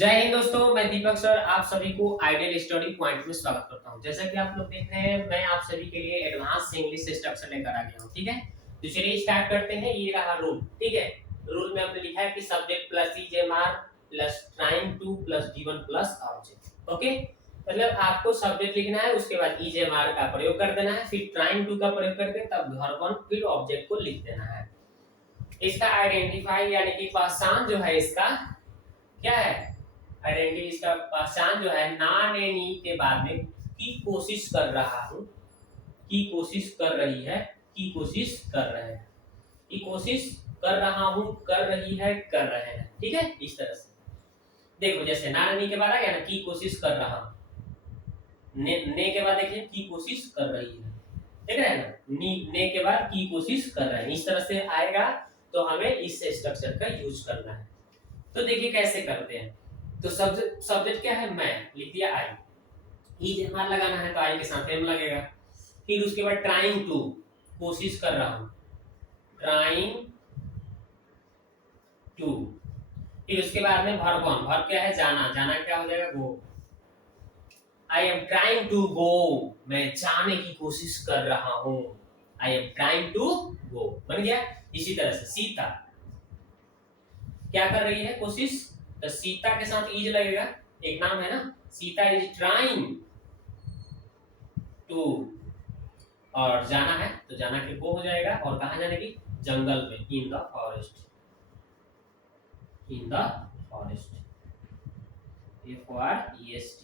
जय हिंद दोस्तों, मैं दीपक सर आप सभी को आइडियल स्टडी पॉइंट में स्वागत करता हूं। जैसा कि आप लोग देख रहे हैं, मैं आप सभी के लिए एडवांस इंग्लिश स्ट्रक्चर लेकर आ गया हूं। ठीक है, तो चलिए स्टार्ट करते हैं। ये रहा रूल। ठीक है, रूल में हमने लिखा है कि subject plus is am are plus trying to plus given plus object. Okay, मतलब आपको सब्जेक्ट लिखना है, उसके बाद ईजेएमआर का प्रयोग कर देना है, फिर ट्राइंग टू का प्रयोग करके तब वर्ब फिर ऑब्जेक्ट को लिख देना है। इसका आइडेंटिफाई यानी कि पहचान जो है, इसका क्या है, आइडेंटिटी इसका पहचान जो है, नॉन एनी के बाद में की कोशिश कर रहा हूं, की कोशिश कर रही है, की कोशिश कर रहे हैं, की कोशिश कर रहा हूं, कर रही है, कर रहे हैं। ठीक है, इस तरह से देखो, जैसे नॉन एनी के बाद आ गया ना, की कोशिश कर रहा हूं, ने के बाद देखिए की कोशिश कर रही है, देख रहे हैं ना, ने के बाद की कोशिश कर रहे हैं, इस तरह से आएगा। तो हमें इस स्ट्रक्चर का यूज करना है। तो देखिए कैसे करते हैं। तो सब्जेक्ट क्या है, मैं लिख दिया आई, ईजेएमआर लगाना है तो आई के साथ एम लगेगा। फिर उसके बाद ट्राइंग टू, कोशिश कर रहा हूं, ट्राइंग टू। फिर उसके बाद में वर्ब वन, वर्ब क्या है, जाना, जाना क्या हो जाएगा, go. I am trying to go, मैं जाने की कोशिश कर रहा हूं, I am trying to go, बन गया। इसी तरह से सीता क्या कर रही है, कोशिश, तो सीता के साथ इज लगेगा, एक नाम है ना, सीता इज ट्राइंग टू, और जाना है तो जाना के वो हो जाएगा, और कहाँ जाने की, जंगल में, in the forest, in the forest, FOREST।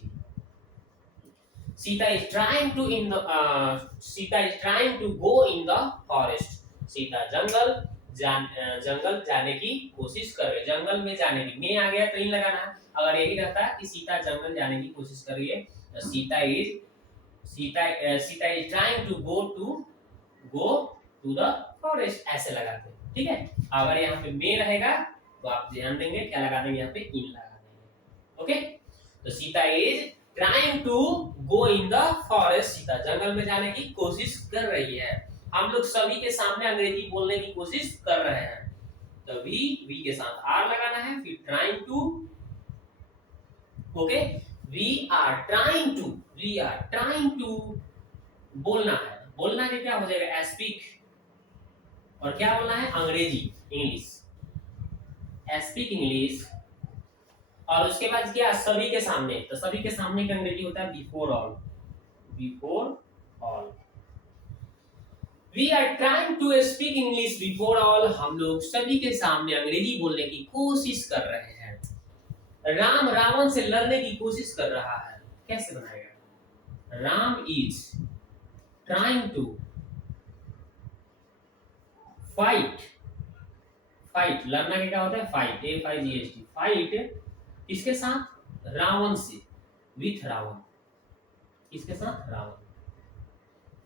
Sita is trying to in the Sita is trying to go in the forest, Sita जंगल जाने की कोशिश कर रही है, जंगल में जाने की, में आ गया तो इन लगाना है। अगर यही रहता कि सीता जंगल जाने की कोशिश कर रही है, तो Sita is trying to go to the forest, ऐसे लगाते हैं। ठीक है, अगर यहाँ पे में रहेगा तो आप ध्यान देंगे क्या लगा देंगे, यहाँ पे इन लगा देंगे। ओके, तो Sita is trying to go in the forest, Sita जंगल में जाने की कोशिश कर रही है। हम लोग सभी के सामने अंग्रेजी बोलने की कोशिश कर रहे हैं, तो वी के साथ आर लगाना है, फिर trying to. Okay, we are trying to बोलना है, बोलना के क्या हो जाएगा, स्पीक, और क्या बोलना है, अंग्रेजी, इंग्लिश, स्पीक इंग्लिश। और उसके बाद क्या, सभी के सामने, तो सभी के सामने का अंग्रेजी होता है before all, before all. We are trying to speak English before all, हम लोग सभी के सामने अंग्रेजी बोलने की कोशिश कर रहे हैं। राम रावण से लड़ने की कोशिश कर रहा है, कैसे बनाएगा, Ram is trying to fight, fight लड़ना के क्या होता है, फाइट, FIGHT, फाइट किसके साथ, रावण से, विथ रावण, किसके साथ, रावण।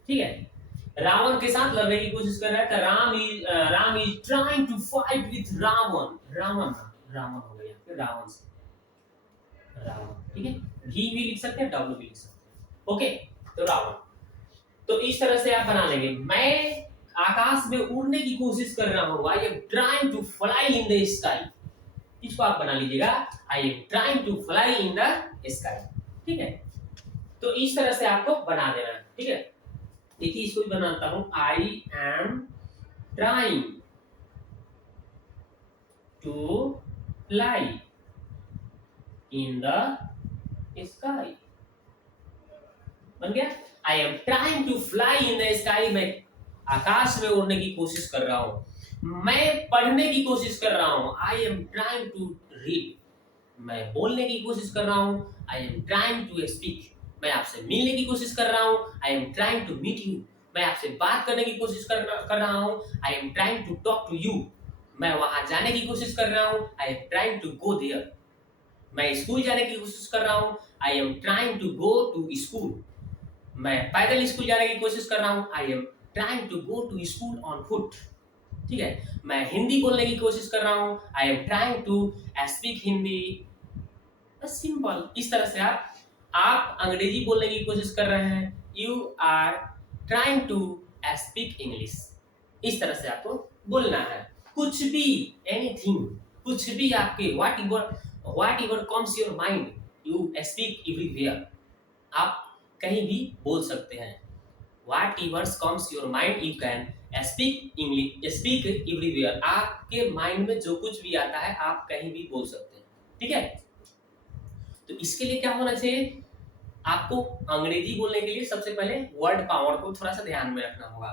ठीक है, रावण के साथ लड़ने की कोशिश कर रहा है, तो Ram is trying to fight with Ravana, Ravana हो गया, फिर रावण से, रावण। ठीक है, भी लिख सकते हैं, डब्ल्यू भी लिख सकते हैं। ओके, तो रावण। तो इस तरह से आप बना लेंगे, मैं आकाश में उड़ने की कोशिश कर रहा हूं, I am trying to fly in the sky, इसको आप बना लीजिएगा, I am trying to fly in the sky. ठीक है, तो इस तरह से आपको बना देना है। ठीक है, देखिए इसको भी बनाता हूं, I am trying to fly in the sky, बन गया। I am trying to fly in the sky, मैं आकाश में उड़ने की कोशिश कर रहा हूं। मैं पढ़ने की कोशिश कर रहा हूं, I am trying to read, मैं बोलने की कोशिश कर रहा हूं, I am trying to speak, मैं आपसे मिलने की कोशिश कर रहा हूं, I am trying to meet you, मैं आपसे बात करने की कोशिश कर रहा हूं, I am trying to talk to you, मैं वहां जाने की कोशिश कर रहा हूं, I am trying to go there, मैं स्कूल जाने की कोशिश कर रहा हूं, I am trying to go to school, मैं पैदल स्कूल जाने की कोशिश कर रहा हूं, I am trying to go to school on foot. ठीक है, मैं हिंदी बोलने की कोशिश कर रहा हूं, I am trying to speak Hindi, simple. इस तरह से आप अंग्रेजी बोलने की कोशिश कर रहे हैं, you are trying to speak English, इस तरह से आपको बोलना है। कुछ भी, एनीथिंग, कुछ भी आपके what ever comes your mind you speak everywhere, आप कहीं भी बोल सकते हैं। What ever comes your mind you can speak English, speak everywhere, आपके माइंड में जो कुछ भी आता है आप कहीं भी बोल सकते हैं, ठीक है। तो इसके लिए क्या होना चाहिए, आपको अंग्रेजी बोलने के लिए सबसे पहले वर्ड पावर को थोड़ा सा ध्यान में रखना होगा।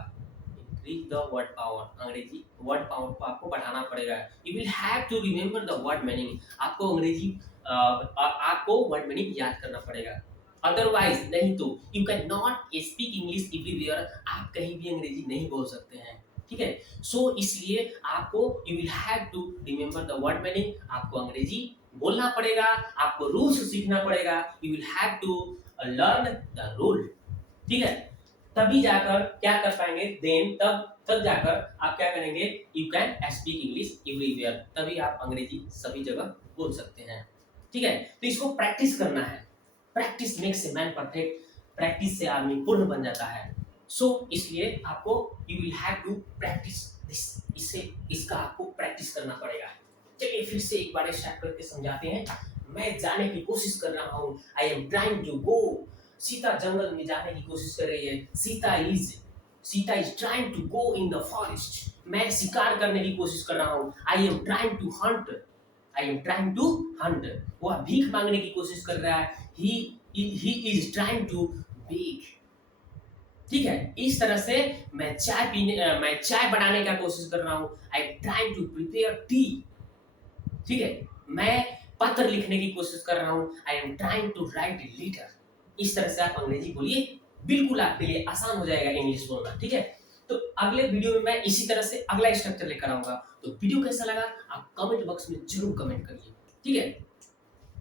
इंक्रीज द वर्ड पावर, अंग्रेजी वर्ड पावर को आपको बढ़ाना पड़ेगा। You will have to remember the word meaning, आपको अंग्रेजी आपको वर्ड मीनिंग याद करना पड़ेगा। अदरवाइज नहीं तो you can not speak English everywhere, आप कहीं भी अंग्रेजी नहीं बोल सकते हैं, ठीक है। सो इसलिए आपको you will have to remember the word meaning, आपको अंग्रेजी बोलना पड़ेगा, आपको रूल्स सीखना पड़ेगा। You will have to learn the rule, ठीक है। तभी जाकर क्या कर पाएंगे, देन तब जाकर आप क्या करेंगे, you can speak English everywhere, तभी आप अंग्रेजी सभी जगह बोल सकते हैं, ठीक है। तो इसको प्रैक्टिस करना है, practice makes a man perfect, practice से आदमी पूर्ण बन जाता है। सो इसलिए आपको you will have to practice this, इसका आपको प्रैक्टिस करना पड़ेगा। चलिए फिर से एक बार स्टार्ट करके समझाते हैं। मैं जाने की कोशिश कर रहा हूँ, I am trying to go, Sita जंगल में जाने की कोशिश कर रही है, Sita is trying to go in the forest, मैं शिकार करने की कोशिश कर रहा हूँ, I am trying to hunt, वह भीख मांगने की कोशिश कर रहा है, he is trying to beg, ठीक है। इस तरह से मैं चाय बनाने का कोशिश कर रहा हूँ, I am trying to prepare tea, ठीक है। मैं पत्र लिखने की कोशिश कर रहा हूँ, I am trying to write a letter. इस तरह से आप अंग्रेजी बोलिए, बिल्कुल आपके लिए आसान हो जाएगा इंग्लिश बोलना, ठीक है। तो अगले वीडियो में मैं इसी तरह से अगला स्ट्रक्चर लेकर आऊंगा। तो वीडियो कैसा लगा आप कमेंट बॉक्स में जरूर कमेंट करिए, ठीक है।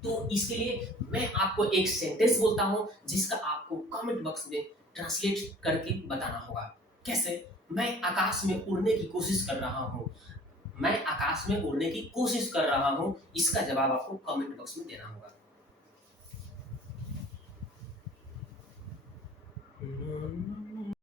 तो इसके लिए मैं आपको एक सेंटेंस बोलता हूँ जिसका आपको कमेंट बॉक्स में ट्रांसलेट करके बताना होगा। कैसे, मैं आकाश में उड़ने की कोशिश कर रहा हूँ, मैं आकाश में उड़ने की कोशिश कर रहा हूँ, इसका जवाब आपको कमेंट बॉक्स में देना होगा।